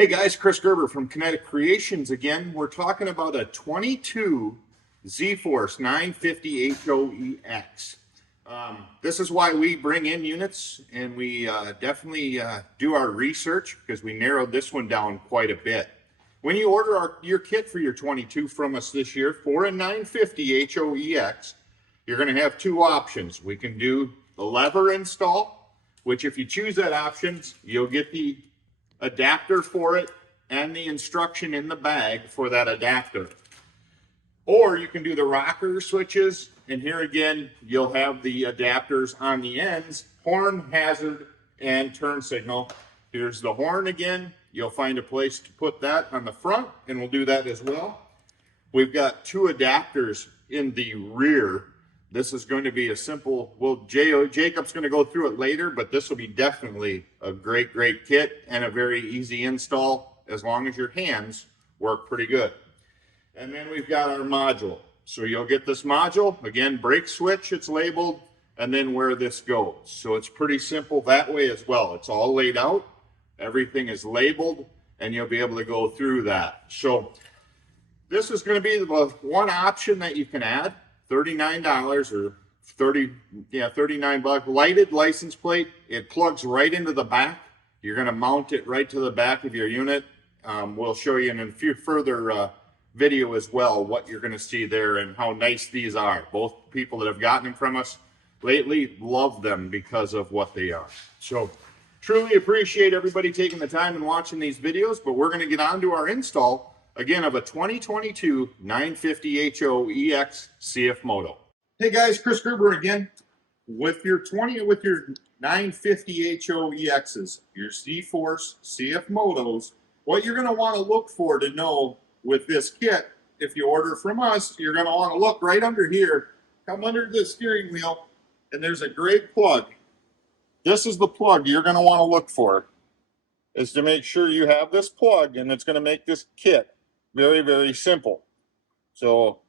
Hey guys, Chris Gerber from Kinnettic Kreations again. We're talking about a 22 ZForce 950 HOEX. This is why we bring in units, and we definitely do our research because we narrowed this one down quite a bit. When you order your kit for your 22 from us this year for a 950 HOEX, you're going to have two options. We can do the lever install, which if you choose that option, you'll get the adapter for it and the instruction in the bag for that adapter. Or you can do the rocker switches, and here again you'll have the adapters on the ends, horn, hazard, and turn signal. Here's the horn again. You'll find a place to put that on the front, and we'll do that as well. We've got two adapters in the rear. This is going to be a simple, well, Jacob's going to go through it later, but this will be definitely a great kit and a very easy install as long as your hands work pretty good. And then we've got our module. So you'll get this module, again, brake switch, it's labeled, and then where this goes. So it's pretty simple that way as well. It's all laid out, everything is labeled, and you'll be able to go through that. So this is going to be the one option that you can add. $39 or 39 bucks. Lighted license plate. It plugs right into the back. You're going to mount it right to the back of your unit. We'll show you in a few further video as well what you're going to see there and how nice these are. Both people that have gotten them from us lately love them because of what they are. So truly appreciate everybody taking the time and watching these videos, but we're going to get on to our install again of a 2022 950 HOEX CF Moto. Hey guys, Chris Gerber again. With your 950 HOEXs, your ZForce CF Motos, what you're going to want to look for to know with this kit, if you order from us, you're going to want to look right under here, come under the steering wheel, and there's a great plug. This is the plug you're going to want to look for, is to make sure you have this plug, and it's going to make this kit very simple. So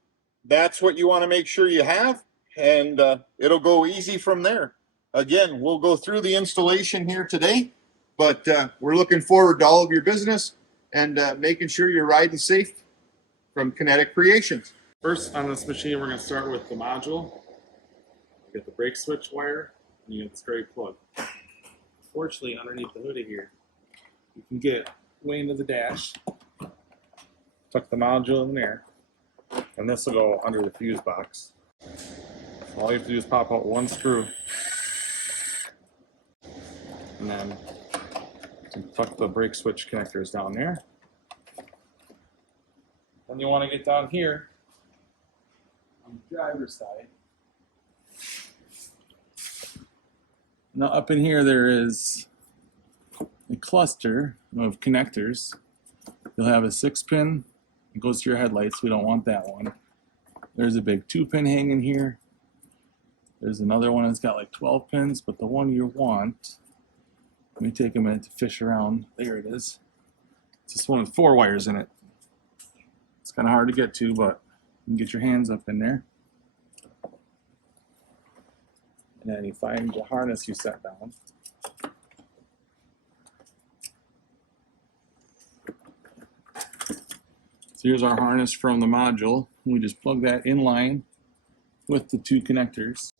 that's what you want to make sure you have, and it'll go easy from there. Again, we'll go through the installation here today, but we're looking forward to all of your business and making sure you're riding safe from Kinnettic Kreations. First on this machine, we're going to start with the module. You get the brake switch wire, and you get this great plug. Fortunately, underneath the hoodie here, you can get way into the dash. Tuck the module in there, and this will go under the fuse box. So all you have to do is pop out one screw, and then tuck the brake switch connectors down there. Then you want to get down here on the driver's side. Now up in here there is a cluster of connectors. You'll have a 6-pin. It goes to your headlights. We don't want that one. There's a big 2-pin hanging here. There's another one that's got like 12 pins, but the one you want, let me take a minute to fish around. There it is. It's this one with 4 wires in it. It's kind of hard to get to, but you can get your hands up in there. And then you find the harness you set down. So here's our harness from the module. We just plug that in line with the 2 connectors.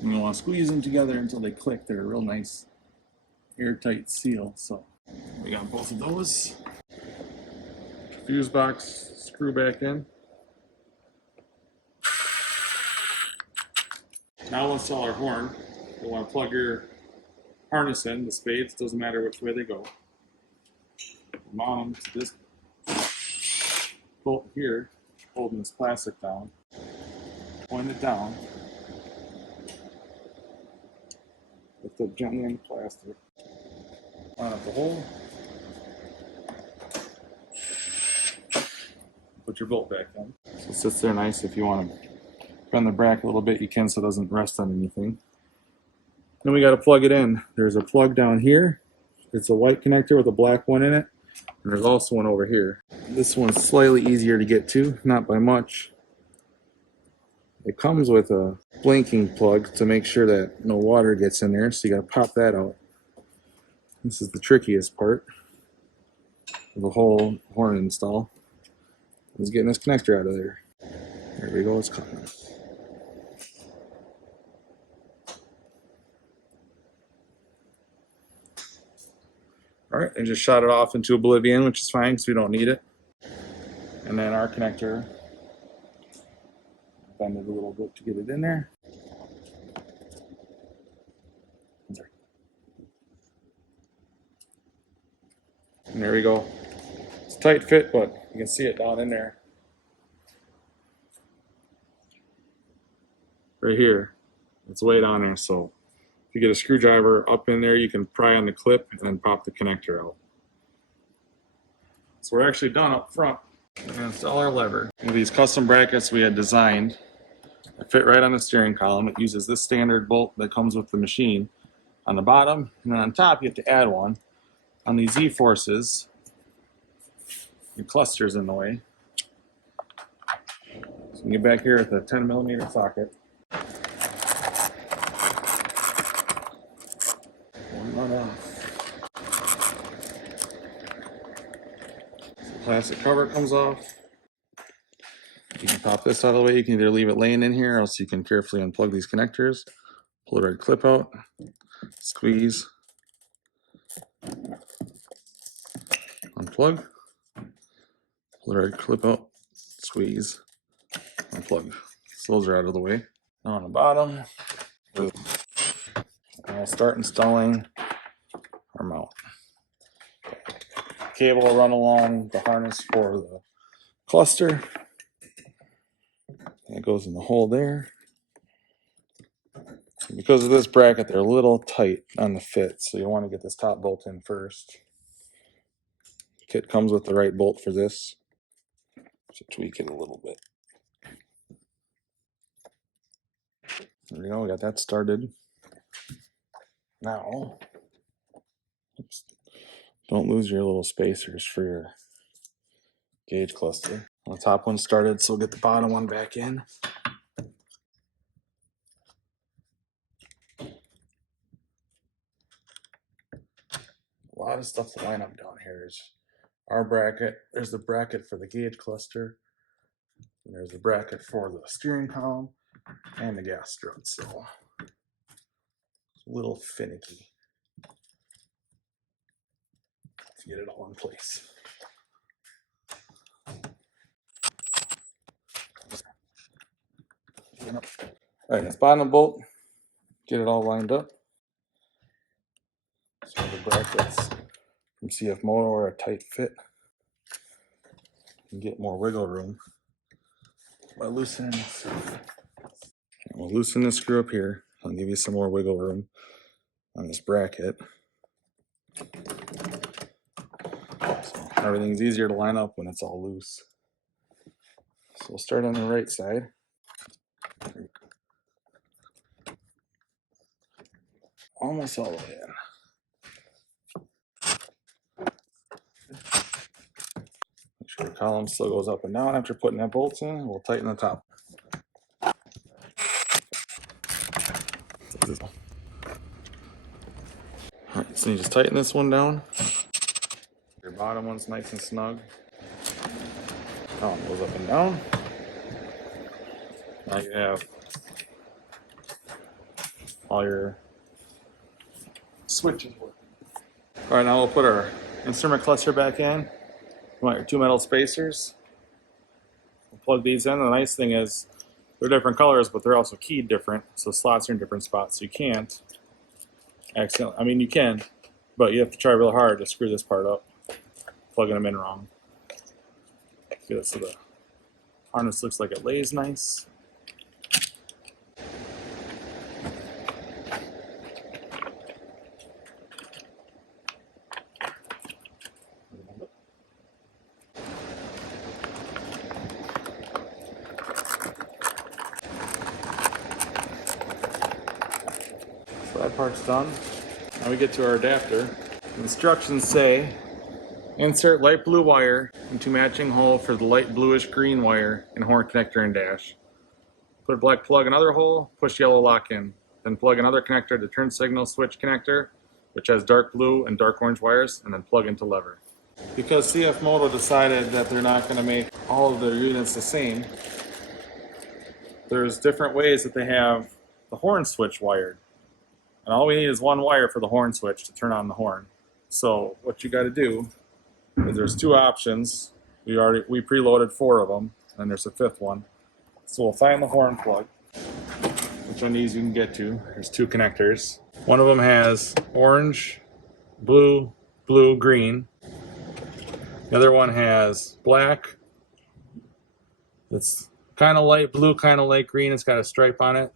And you want to squeeze them together until they click. They're a real nice airtight seal. So we got both of those. Fuse box, screw back in. Now we'll install our horn. You want to plug your harness in, the spades, doesn't matter which way they go. Mount this bolt here, holding this plastic down. Point it down. Lift up gently in the plastic. Line up the hole. Put your bolt back in. So it sits there nice. If you want to bend the bracket a little bit, you can, so it doesn't rest on anything. Then we got to plug it in. There's a plug down here. It's a white connector with a black one in it. And there's also one over here. This one's slightly easier to get to, not by much. It comes with a blinking plug to make sure that no water gets in there, so you gotta pop that out. This is the trickiest part of the whole horn install, is getting this connector out of there. There we go, it's coming. Alright, I just shot it off into oblivion, which is fine because we don't need it. And then our connector, bend it a little bit to get it in there. And there we go. It's a tight fit, but you can see it down in there. Right here. It's way down there, so if you get a screwdriver up in there, you can pry on the clip and then pop the connector out. So we're actually done up front. We're gonna install our lever. These custom brackets we had designed fit right on the steering column. It uses this standard bolt that comes with the machine on the bottom, and then on top you have to add one. On these ZForces, your cluster's in the way. So you get back here at the 10mm socket. One nut off. The plastic cover comes off. You can pop this out of the way. You can either leave it laying in here, or else you can carefully unplug these connectors. Pull the red clip out, squeeze, unplug, pull the red clip out, squeeze, unplug. So those are out of the way. Now on the bottom, I'll start installing our mount. Cable will run along the harness for the cluster. And it goes in the hole there. And because of this bracket, they're a little tight on the fit, so you want to get this top bolt in first. Kit comes with the right bolt for this. So tweak it a little bit. There we go, we got that started. Now, oops, don't lose your little spacers for your gauge cluster. The top one started, so we'll get the bottom one back in. A lot of stuff to line up down here. There's our bracket, there's the bracket for the gauge cluster, and there's the bracket for the steering column and the gas strut, so it's a little finicky to get it all in place. Alright, this bottom bolt, get it all lined up. So the brackets from CF Moto are a tight fit. You can get more wiggle room by loosening this. And we'll loosen this screw up here. I'll give you some more wiggle room on this bracket. So everything's easier to line up when it's all loose. So we'll start on the right side. Almost all the way in. Make sure the column still goes up and down after putting that bolt in. We'll tighten the top. Alright, so you just tighten this one down. Your bottom one's nice and snug. Column goes up and down. Now you have all your switches working. Alright, now we'll put our instrument cluster back in. You want your two metal spacers. We'll plug these in. The nice thing is they're different colors, but they're also keyed different, so slots are in different spots. So you can't accidentally, I mean you can, but you have to try real hard to screw this part up, plugging them in wrong. Get it so the harness looks like it lays nice. So that part's done. Now we get to our adapter. The instructions say, insert light blue wire into matching hole for the light bluish green wire in horn connector and dash. Put a black plug in other hole, push yellow lock in. Then plug another connector to turn signal switch connector which has dark blue and dark orange wires, and then plug into lever. Because CF Moto decided that they're not going to make all of their units the same, there's different ways that they have the horn switch wired. And all we need is one wire for the horn switch to turn on the horn. So what you got to do is there's two options. We preloaded 4 of them, and there's a 5th one. So we'll find the horn plug, which one of these you can get to. There's 2 connectors. One of them has orange, blue, blue, green. The other one has black. It's kind of light blue, kind of light green. It's got a stripe on it.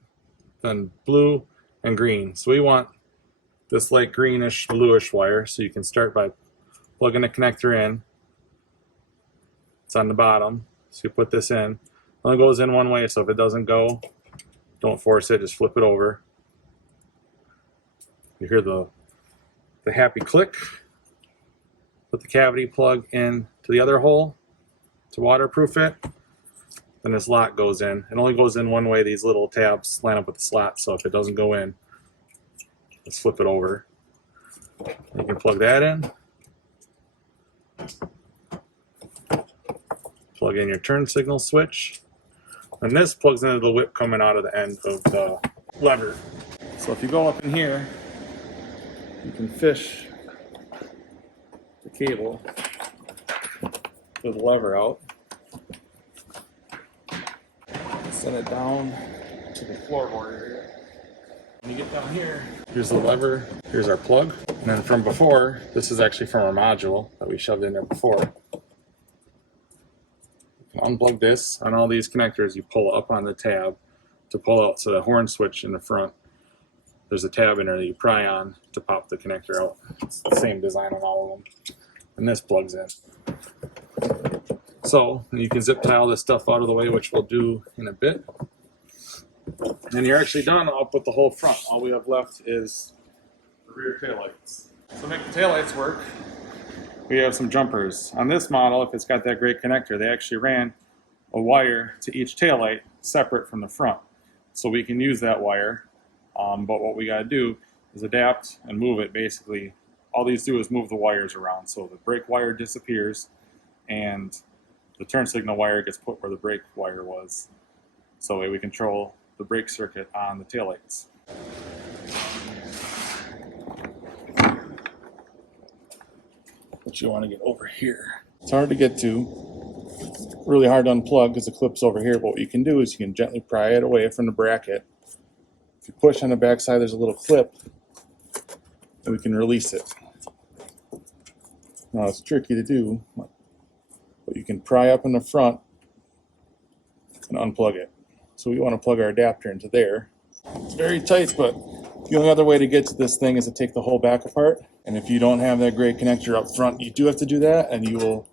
Then blue and green. So we want this light greenish, bluish wire. So you can start by plugging the connector in. It's on the bottom. So you put this in. It only goes in one way, so if it doesn't go, don't force it, just flip it over. You hear the happy click. Put the cavity plug in to the other hole to waterproof it. Then this lock goes in. It only goes in one way. These little tabs line up with the slot, so if it doesn't go in, let's flip it over. You can plug that in. Plug in your turn signal switch. And this plugs into the whip coming out of the end of the lever. So if you go up in here, you can fish the cable with the lever out. Send it down to the floorboard area. When you get down here, here's the lever, here's our plug. And then from before, this is actually from our module that we shoved in there before. Unplug this. On all these connectors, you pull up on the tab to pull out. So the horn switch in the front, there's a tab in there that you pry on to pop the connector out. It's the same design on all of them. And this plugs in. So you can zip tie all this stuff out of the way, which we'll do in a bit. And you're actually done up with the whole front. All we have left is the rear taillights. So to make the taillights work, we have some jumpers. On this model, if it's got that great connector, they actually ran a wire to each taillight separate from the front. So we can use that wire, but what we gotta do is adapt and move it. Basically, all these do is move the wires around. So the brake wire disappears and the turn signal wire gets put where the brake wire was. So we control the brake circuit on the taillights. But you want to get over here. It's hard to get to, really hard to unplug because the clip's over here, but what you can do is you can gently pry it away from the bracket. If you push on the back side, there's a little clip, and we can release it. Now it's tricky to do, but you can pry up in the front and unplug it. So we want to plug our adapter into there. It's very tight, but the only other way to get to this thing is to take the whole back apart. And if you don't have that great connector up front, you do have to do that, and you will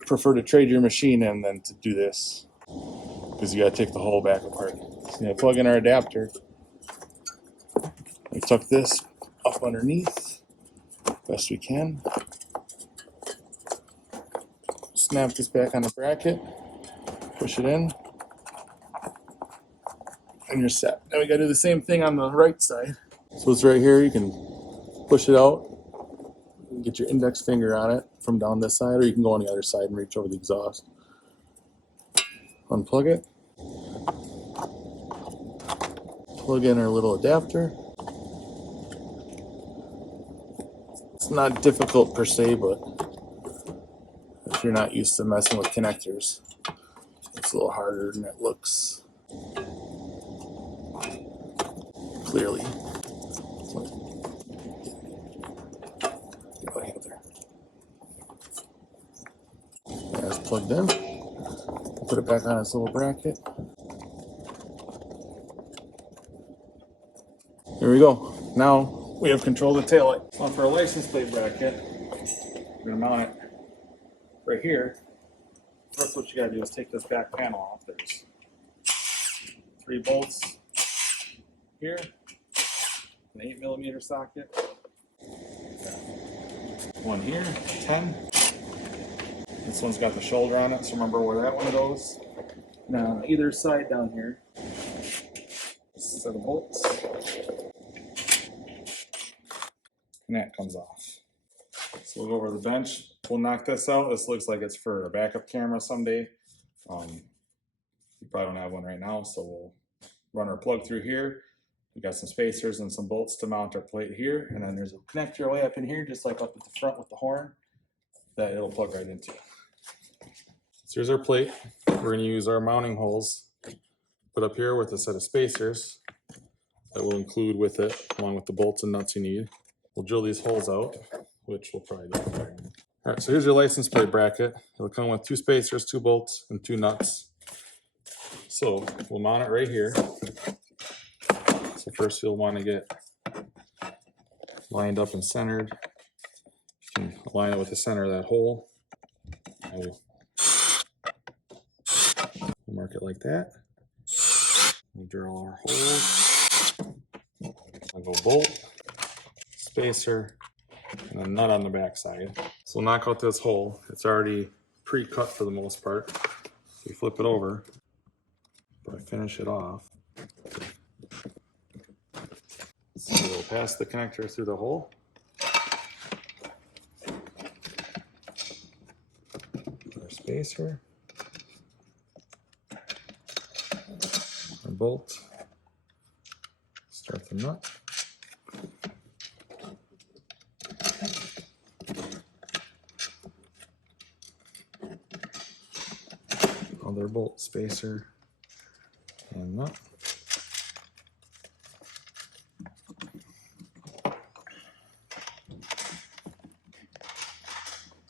prefer to trade your machine in than to do this, because you got to take the whole back apart. So you plug in our adapter. We tuck this up underneath best we can. Snap this back on the bracket, push it in, and you're set. Now we got to do the same thing on the right side. So it's right here. You can push it out, you can get your index finger on it from down this side, or you can go on the other side and reach over the exhaust. Unplug it. Plug in our little adapter. It's not difficult per se, but if you're not used to messing with connectors, it's a little harder than it looks. Clearly. It's plugged in. Put it back on its little bracket. Here we go. Now we have control of the taillight. Now for a license plate bracket, we're gonna mount it right here. First, what you gotta do is take this back panel off. There's 3 bolts here, an 8mm socket, one here, 10. This one's got the shoulder on it, so remember where that one goes. Now on either side down here, set of bolts. and that comes off. So we'll go over the bench. We'll knock this out. This looks like it's for a backup camera someday. We probably don't have one right now, so we'll run our plug through here. We got some spacers and some bolts to mount our plate here, and then there's a connector way up in here, just like up at the front with the horn, that it'll plug right into. So here's our plate. We're going to use our mounting holes put up here with a set of spacers that we'll include with it, along with the bolts and nuts you need. We'll drill these holes out, which we'll probably do. All right, so here's your license plate bracket. It'll come with 2 spacers, 2 bolts, and 2 nuts. So we'll mount it right here. So first you'll want to get lined up and centered. You can line it with the center of that hole. We'll mark it like that. We'll drill our holes. I'll go bolt, spacer, and a nut on the back side. So we'll knock out this hole. It's already pre-cut for the most part. So you flip it over, but I finish it off. So we'll pass the connector through the hole. Our spacer. Our bolt. Start the nut. Other bolt, spacer, and nut.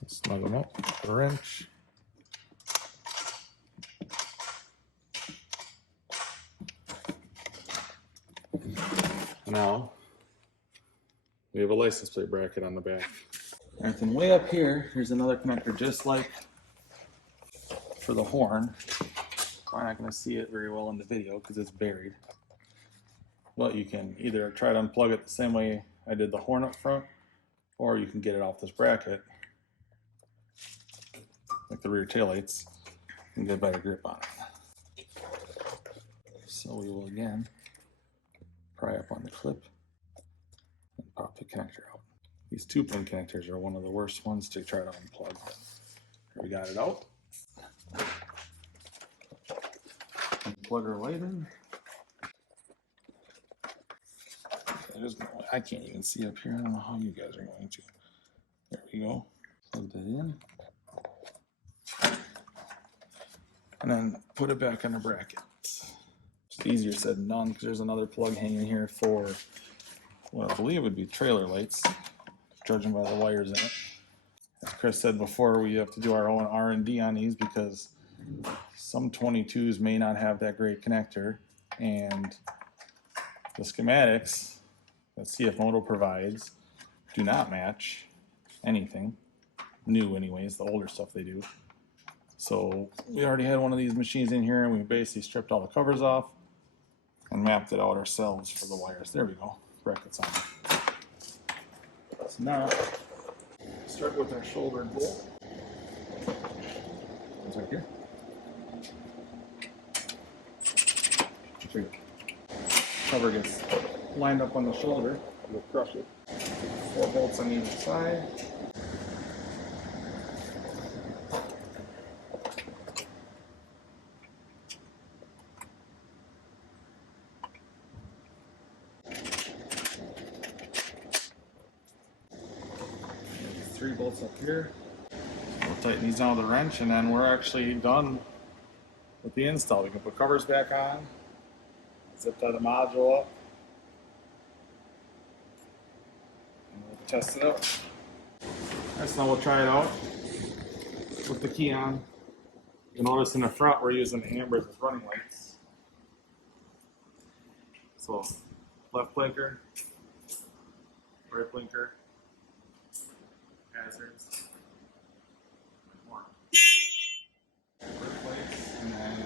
Snug them up with a wrench. Now we have a license plate bracket on the back. And then way up here, here's another connector just like for the horn. Probably not going to see it very well in the video because it's buried. But you can either try to unplug it the same way I did the horn up front, or you can get it off this bracket, like the rear taillights, and get a better grip on it. So we will again pry up on the clip and pop the connector out. These 2-pin connectors are one of the worst ones to try to unplug. We got it out. Plug our light in. I can't even see up here. I don't know how you guys are going to. There we go. Plug that in. And then put it back in the bracket. It's easier said than done because there's another plug hanging here for what I believe would be trailer lights, judging by the wires in it. As Chris said before, we have to do our own R&D on these because some 22s may not have that great connector, and the schematics that CF Moto provides do not match anything new anyways, the older stuff they do. So we already had one of these machines in here, and we basically stripped all the covers off and mapped it out ourselves for the wires. There we go, brackets on it. So now, start with our shoulder bolt. It's right here. Cover gets lined up on the shoulder, we'll crush it. 4 bolts on either side. There's 3 bolts up here. We'll tighten these down with a wrench, and then we're actually done with the install. We can put covers back on. Zip tie the module up, and we'll test it out. Alright, so now we'll try it out with the key on. You'll notice in the front we're using ambers as running lights. So left blinker, right blinker, hazards, more. Right lights, and then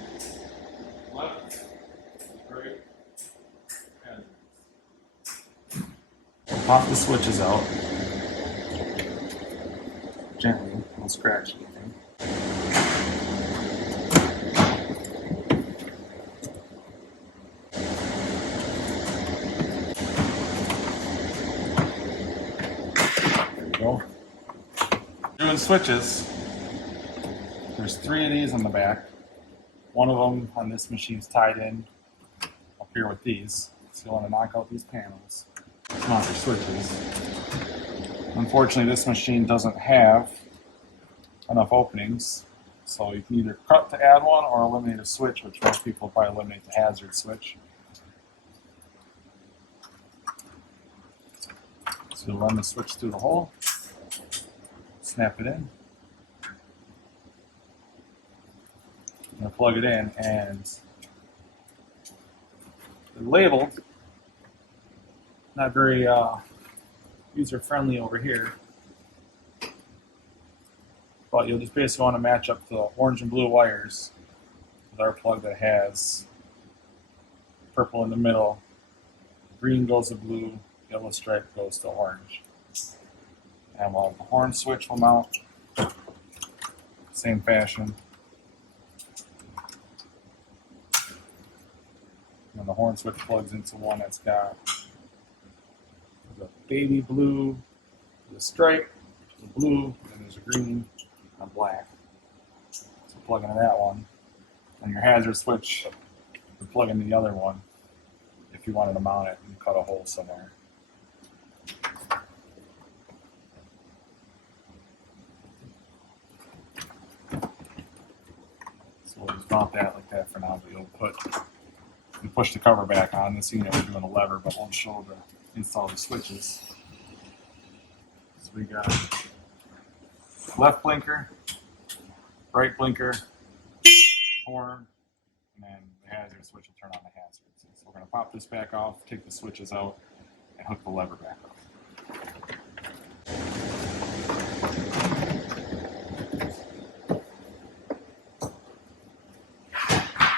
left, right. Pop the switches out gently, don't scratch anything. go. Doing switches. There's 3 of these on the back. One of them on this machine is tied in up here with these. So you'll want to knock out these panels. Come out your switches. Unfortunately, this machine doesn't have enough openings, so you can either cut to add one or eliminate a switch, which most people probably eliminate the hazard switch. So you'll run the switch through the hole, snap it in, and plug it in, and they're labeled. Not very user-friendly over here. But you'll just basically want to match up the orange and blue wires with our plug that has purple in the middle. Green goes to blue, yellow stripe goes to orange. And while the horn switch will mount, same fashion. And the horn switch plugs into one that's got the baby blue, the stripe, the blue, and there's a green and black. So plug into that one. And your hazard switch, you plug into the other one if you wanted to mount it and cut a hole somewhere. So we'll just mount that like that for now, but you push the cover back on. This unit we're doing a lever, but won't show the install the switches. So we got left blinker, right blinker, horn, and then the hazard switch will turn on the hazard. So we're going to pop this back off, take the switches out, and hook the lever back up.